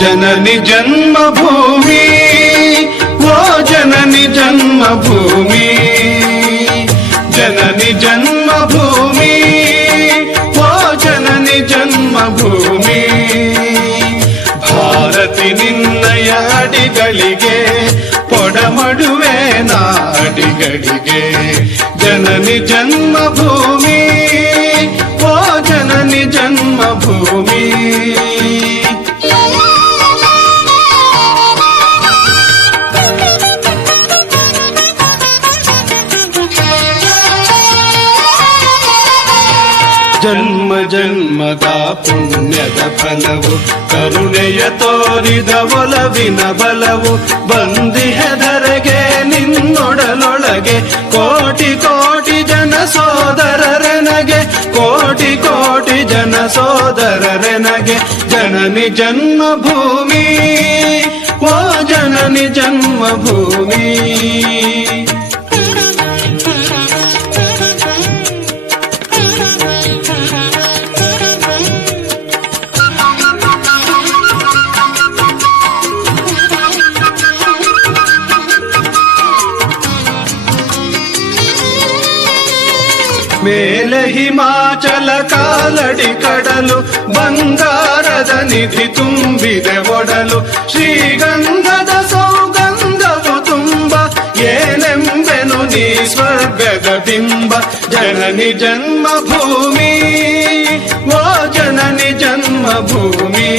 ಜನನಿ ಜನ್ಮಭೂಮಿ ಓ ಜನನಿ ಜನ್ಮಭೂಮಿ ಜನನಿ ಜನ್ಮಭೂಮಿ ಓ ಜನನಿ ಜನ್ಮಭೂಮಿ ಭಾರತಿ ನಿನ್ನಯ ಅಡಿಗಳಿಗೆ ಪೊಡಮಡುವೆ ನಾಡಿಗಳಿಗೆ ಜನನಿ ಜನ್ಮಭೂಮಿ ಓ ಜನನಿ ಜನ್ಮಭೂಮಿ ಜನ್ಮ ಜನ್ಮದ ಪುಣ್ಯದ ಫಲವು ಕರುಣೆಯ ತೋರಿದ ಒಲವಿನ ಬಲವು ಬಂದಿಹೆದರೆಗೆ ನಿನ್ನೊಡಲೊಳಗೆ ಕೋಟಿ ಕೋಟಿ ಜನ ಸೋದರರೆನಗೆ ಕೋಟಿ ಕೋಟಿ ಜನ ಸೋದರರೆನಗೆ ಜನನಿ ಜನ್ಮಭೂಮಿ ಓ ಜನನಿ ಜನ್ಮಭೂಮಿ ಮೇಲೆ ಹಿಮಾಚಲ ಕಾಲಡಿ ಕಡಲು ಬಂಗಾರದ ನಿಧಿ ತುಂಬಿದೆ ಒಡಲು ಶ್ರೀಗಂಧದ ಸೌಗಂಧವು ತುಂಬ ಏನೆಂಬೆನು ನೀ ಸ್ವರ್ಗದ ಬಿಂಬ ಜನನಿ ಜನ್ಮಭೂಮಿ ಓ ಜನನಿ ಜನ್ಮಭೂಮಿ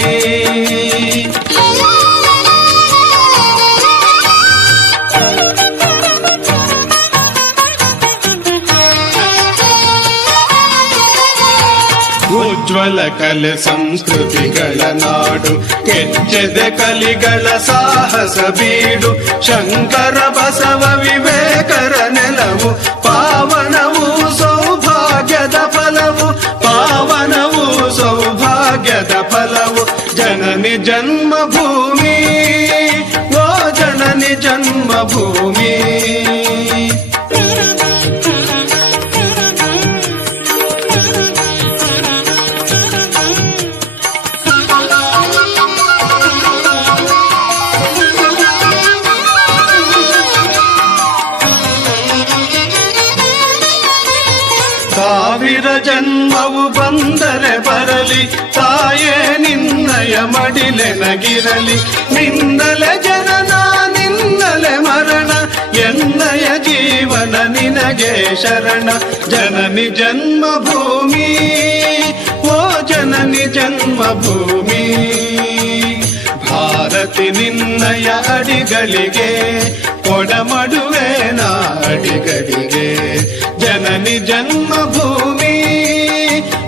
ಉಜ್ವಲ ಕಲೆ ಸಂಸ್ಕೃತಿಗಳ ನಾಡು ಕೆಚ್ಚೆದೆ ಕಲಿಗಳ ಸಾಹಸ ಬೀಡು ಶಂಕರ ಬಸವ ವಿವೇಕರ ನೆಲವು ಪಾವನವು ಸೌಭಾಗ್ಯದ ಫಲವು ಪಾವನವು ಸೌಭಾಗ್ಯದ ಫಲವು ಜನನಿ ಜನ್ಮಭೂಮಿ ಓ ಜನನಿ ಜನ್ಮಭೂಮಿ ಸಾವಿರ ಜನ್ಮವು ಬಂದರೆ ಬರಲಿ ತಾಯೇ ನಿನ್ನಯ ಮಡಿಲೆನಗಿರಲಿ ನಿನ್ನಲೆ ಜನನ ನಿನ್ನಲೆ ಮರಣ ಎನ್ನಯ ಜೀವನ ನಿನಗೆ ಶರಣ ಜನನಿ ಜನ್ಮಭೂಮಿ ಓ ಜನನಿ ಜನ್ಮಭೂಮಿ ಭಾರತಿ ನಿನ್ನಯ ಅಡಿಗಳಿಗೆ ಕೊಡಮಡುವೆ ನಾಡಿಗಳಿಗೆ ಜನನಿ ಜನ್ಮಭೂಮಿ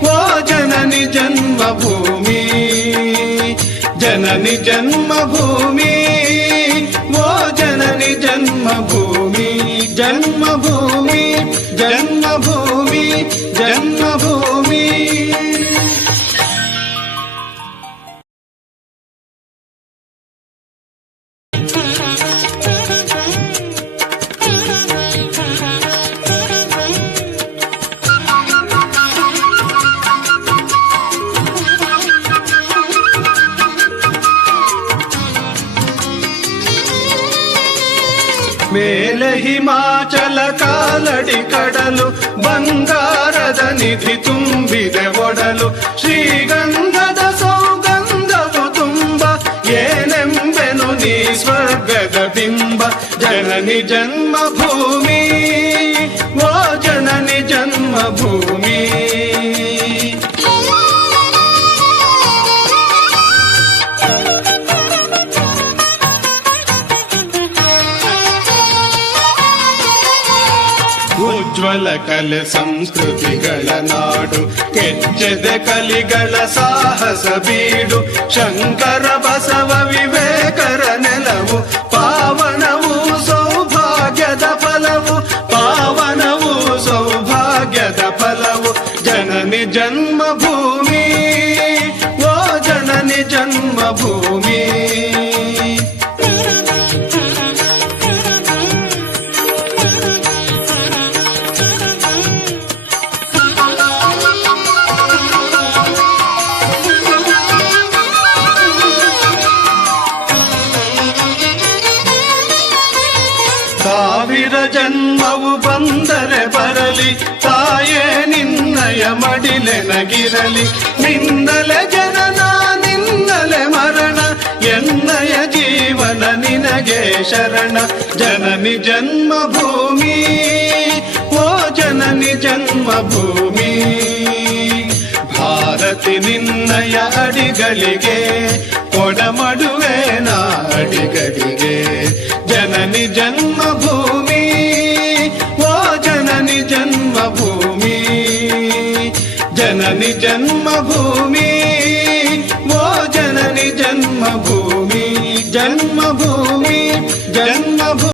ಓ ಜನನಿ ಜನ್ಮಭೂಮಿ ಜನನಿ ಜನ್ಮಭೂಮಿ ಓ ಜನನಿ ಜನ್ಮಭೂಮಿ ಜನ್ಮಭೂಮಿ ಜನ್ಮಭೂಮಿ ಜನ್ಮಭೂಮಿ ಮೇಲೆ ಹಿಮಾಚಲ ಕಾಲಡಿ ಕಡಲು ಬಂಗಾರದ ನಿಧಿ ತುಂಬಿದೆ ಒಡಲು ಶ್ರೀಗಂಧದ ಸೌಗಂಧವು ತುಂಬ ಏನೆಂಬೆನು ನೀ ಸ್ವರ್ಗದ ಬಿಂಬ ಜನನಿ ಜನ್ಮಭೂಮಿ ಓ ಜನನಿ ಜನ್ಮಭೂಮಿ ಉಜ್ವಲ ಕಲೆ ಸಂಸ್ಕೃತಿಗಳ ನಾಡು ಕೆಚ್ಚೆದೆ ಕಲಿಗಳ ಸಾಹಸ ಬೀಡು ಶಂಕರ ಬಸವ ವಿವೇಕರ ನೆಲವು ಪಾವನವು ಸೌಭಾಗ್ಯದ ಫಲವು ಪಾವನವು ಸೌಭಾಗ್ಯದ ಫಲವು ಜನನಿ ಜನ್ಮಭೂಮಿ ಓ ಜನನಿ ಜನ್ಮಭೂಮಿ ಜನ್ಮವು ಬಂದರೆ ಬರಲಿ, ತಾಯೇ ನಿನ್ನಯ ಮಡಿಲೆನಗಿರಲಿ. ನಿನ್ನಲೆ ಜನನ ನಿನ್ನಲೆ ಮರಣ, ಎನ್ನಯ ಜೀವನ ನಿನಗೆ ಶರಣ. ಜನನಿ ಜನ್ಮಭೂಮಿ, ಓ ಜನನಿ ಜನ್ಮಭೂಮಿ. ಭಾರತಿ ನಿನ್ನಯ ಅಡಿಗಳಿಗೆ ಕೊಡಮಡುವೆ ನಾ ಅಡಿಗಳಿಗೆ. ಜನನಿ ಜನ್ಮಭೂಮಿ, ಓ ಜನನಿ ಜನ್ಮಭೂಮಿ. ಜನನಿ ಜನ್ಮಭೂಮಿ, ಓ ಜನನಿ ಜನ್ಮಭೂಮಿ. ಜನ್ಮಭೂಮಿ